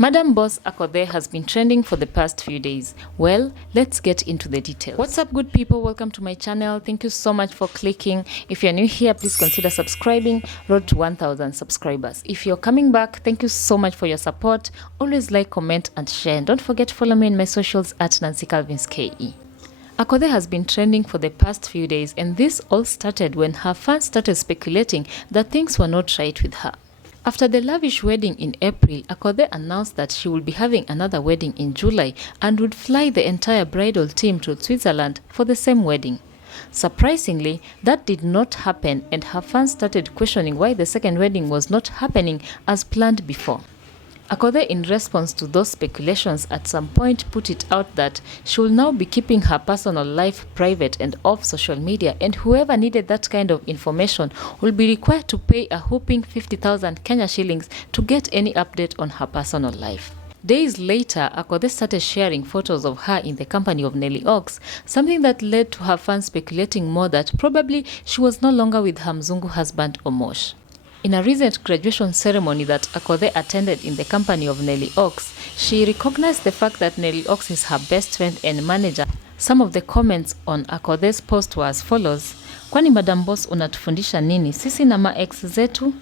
Madam Boss Akothee'S has been trending for the past few days. Well, let's get into the details. What's up, good people? Welcome to my channel. Thank you so much for clicking. If you're new here, please consider subscribing. Road to 1,000 subscribers. If you're coming back, thank you so much for your support. Always like, comment, and share. And don't forget to follow me on my socials at Nancy Calvins KE. Akothee'S has been trending for the past few days, and this all started when her fans started speculating that things were not right with her. After the lavish wedding in April, Akothee'S announced that she will be having another wedding in July and would fly the entire bridal team to Switzerland for the same wedding. Surprisingly, that did not happen, and her fans started questioning why the second wedding was not happening as planned before. Akothee'S, in response to those speculations, at some point put it out that she will now be keeping her personal life private and off social media, and whoever needed that kind of information will be required to pay a whopping 50,000 Kenya shillings to get any update on her personal life. Days later, Akothee'S started sharing photos of her in the company of Nelly Ox, something that led to her fans speculating more that probably she was no longer with her Mzungu husband Omosh. In a recent graduation ceremony that Akothee'S attended in the company of Nelly Ox, she recognized the fact that Nelly Ox is her best friend and manager. Some of the comments on Akothee'S post were as follows: "Kwani Madam Boss unatufundisha nini? Sisi na ma-ex zetu?" ?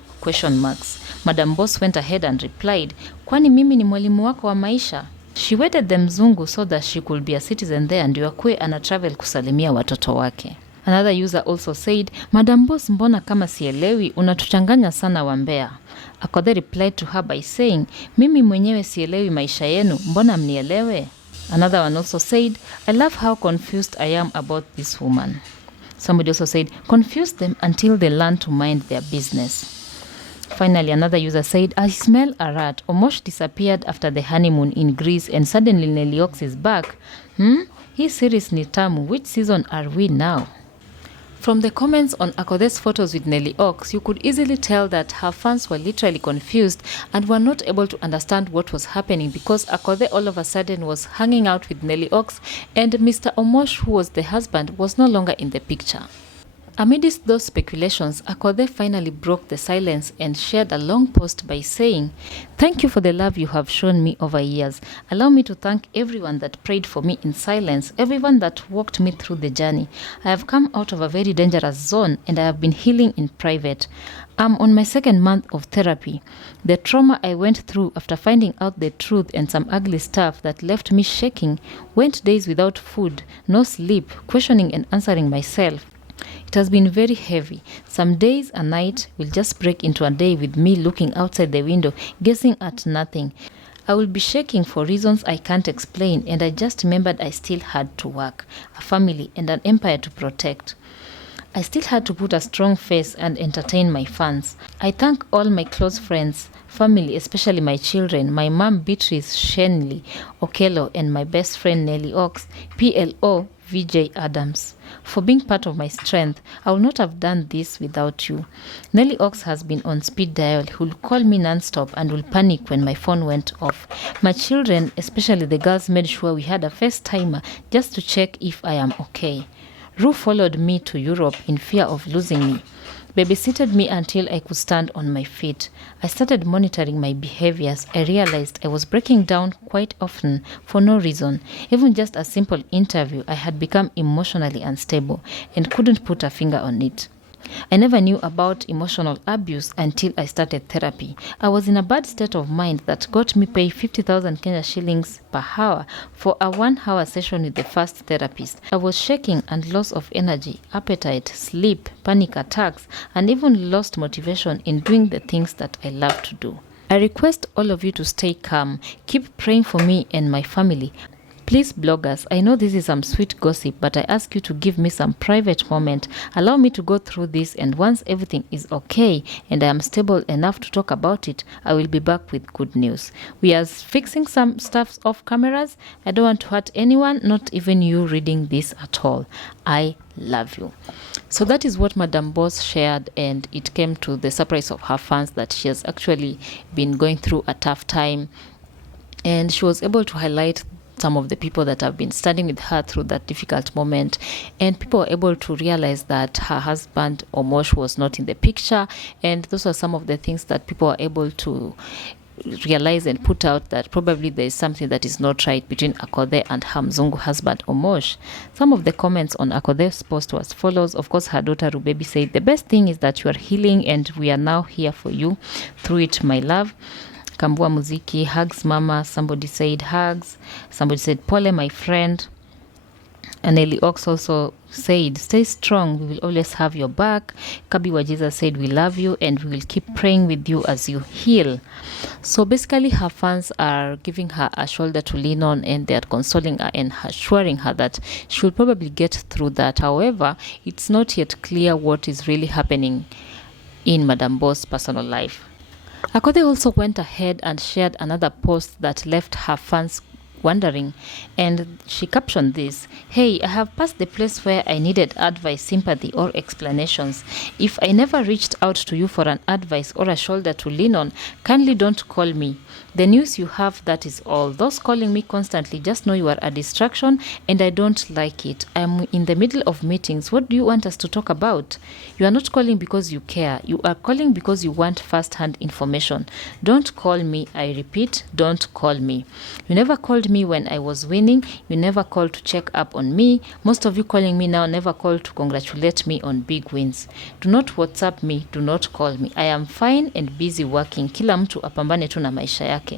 Madam Boss went ahead and replied, "Kwani mimi ni mwalimu wako wa maisha?" She wedded the Mzungu so that she could be a citizen there ndio akue ana travel kusalimia watoto wake. Another user also said, "Madam Boss, mbona kama sielewi, unatuchanganya sana wambea." Akothee'S replied to her by saying, "Mimi mwenyewe sielewi maisha yenu, mbona mnielewe?" Another one also said, "I love how confused I am about this woman." Somebody also said, "Confuse them until they learn to mind their business." Finally, another user said, "I smell a rat. Omosh disappeared after the honeymoon in Greece and suddenly Nelly Ox is back. Hii series ni tamu. Which season are we now?" From the comments on Akothee'S photos with Nelly Ox, you could easily tell that her fans were literally confused and were not able to understand what was happening because Akothee'S all of a sudden was hanging out with Nelly Ox and Mr. Omosh, who was the husband, was no longer in the picture. Amidst those speculations, Akothee'S finally broke the silence and shared a long post by saying, "Thank you for the love you have shown me over years. Allow me to thank everyone that prayed for me in silence, everyone that walked me through the journey. I have come out of a very dangerous zone and I have been healing in private. I'm on my second month of therapy. The trauma I went through after finding out the truth and some ugly stuff that left me shaking, went days without food, no sleep, questioning and answering myself. It has been very heavy. Some days a night will just break into a day with me looking outside the window, gazing at nothing. I will be shaking for reasons I can't explain, and I just remembered I still had to work, a family, and an empire to protect. I still had to put a strong face and entertain my fans. I thank all my close friends, family, especially my children, my mom Beatrice Shenley Okello, and my best friend Nelly Ox, PLO VJ Adams, for being part of my strength. I would not have done this without you. Nelly Ox has been on speed dial. He will call me non-stop and will panic when my phone went off. My children, especially the girls, made sure we had a FaceTimer just to check if I am okay. Ru followed me to Europe in fear of losing me. Babysitted me until I could stand on my feet. I started monitoring my behaviors. I realized I was breaking down quite often for no reason. Even just a simple interview, I had become emotionally unstable and couldn't put a finger on it. I never knew about emotional abuse until I started therapy. I was in a bad state of mind that got me paid 50,000 Kenya shillings per hour for a 1-hour session with the first therapist. I was shaking and loss of energy, appetite, sleep, panic attacks, and even lost motivation in doing the things that I love to do. I request all of you to stay calm, keep praying for me and my family. Please, bloggers, I know this is some sweet gossip, but I ask you to give me some private moment. Allow me to go through this, and once everything is okay and I am stable enough to talk about it, I will be back with good news. We are fixing some stuff off cameras. I don't want to hurt anyone, not even you reading this at all. I love you." So that is what Madam Boss shared, and it came to the surprise of her fans that she has actually been going through a tough time, and she was able to highlight some of the people that have been standing with her through that difficult moment, and people were able to realize that her husband Omosh was not in the picture, and those are some of the things that people were able to realize and put out that probably there is something that is not right between Akothee and her Mzungu husband Omosh. Some of the comments on Akothee's post was follows. Of course, her daughter Rubebi said, "The best thing is that you are healing and we are now here for you through it, my love." Kambua Muziki, hugs mama. Somebody said hugs. Somebody said pole, my friend. And Eli Ox also said, "Stay strong, we will always have your back." Kabi Wajiza said, "We love you and we will keep praying with you as you heal." So basically her fans are giving her a shoulder to lean on, and they are consoling her and assuring her that she will probably get through that. However, it's not yet clear what is really happening in Madam Boss' personal life. Akothee also went ahead and shared another post that left her fans wondering, and she captioned this: "Hey, I have passed the place where I needed advice, sympathy or explanations. If I never reached out to you for an advice or a shoulder to lean on, kindly don't call me. The news you have, that is all. Those calling me constantly, just know you are a distraction and I don't like it. I'm in the middle of meetings. What do you want us to talk about? You are not calling because you care. You are calling because you want first-hand information. Don't call me. I repeat, don't call me. You never called me when I was winning. You never called to check up on me. Most of you calling me now never called to congratulate me on big wins. Do not WhatsApp me. Do not call me. I am fine and busy working. Kila mtu apambane tu na maisha yake.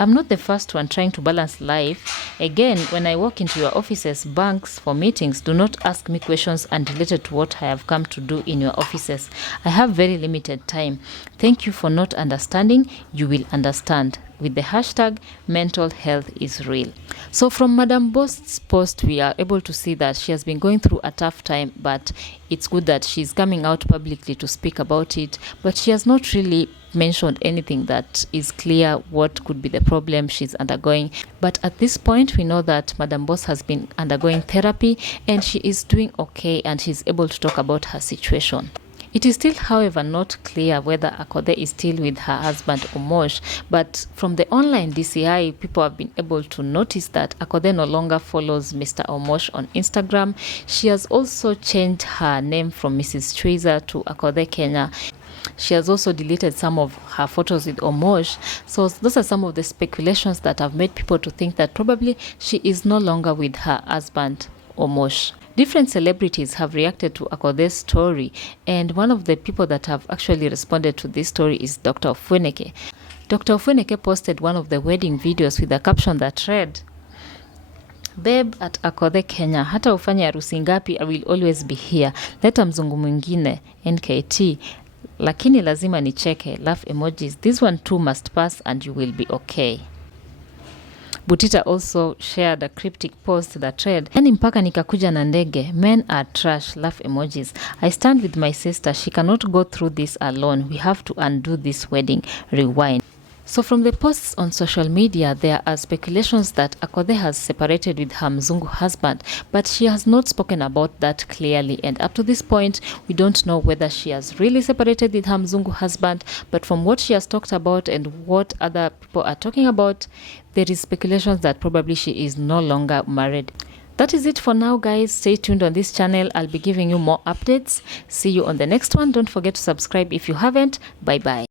I'm not the first one trying to balance life. Again, when I walk into your offices, banks, for meetings, do not ask me questions unrelated to what I have come to do in your offices. I have very limited time. Thank you for not understanding. You will understand." With the hashtag mental health is real. So from Madam Boss's post, we are able to see that she has been going through a tough time, but it's good that she's coming out publicly to speak about it. But she has not really mentioned anything that is clear what could be the problem she's undergoing. But at this point, we know that Madam Boss has been undergoing therapy and she is doing okay and she's able to talk about her situation. It is still, however, not clear whether Akothee is still with her husband Omosh, but from the online DCI, people have been able to notice that Akothee no longer follows Mr. Omosh on Instagram. She has also changed her name from Mrs. Chwiza to Akothee Kenya. She has also deleted some of her photos with Omosh. So those are some of the speculations that have made people to think that probably she is no longer with her husband Omosh. Different celebrities have reacted to Akothee's story, and one of the people that have actually responded to this story is Dr. Ofweneke. Dr. Ofweneke posted one of the wedding videos with a caption that read, "Babe at Akothee Kenya, hata ufanye harusi ngapi, I will always be here. Leta mzungu mwingine, NKT. Lakini lazima nicheke, laugh emojis. This one too must pass and you will be okay." Butita also shared a cryptic post that read, "Yani mpaka nikakuja na ndege, men are trash, laugh emojis. I stand with my sister, she cannot go through this alone. We have to undo this wedding, rewind." So from the posts on social media, there are speculations that Akothee has separated with her Mzungu husband, but she has not spoken about that clearly. And up to this point, we don't know whether she has really separated with her Mzungu husband, but from what she has talked about and what other people are talking about, there is speculations that probably she is no longer married. That is it for now, guys. Stay tuned on this channel. I'll be giving you more updates. See you on the next one. Don't forget to subscribe if you haven't. Bye-bye.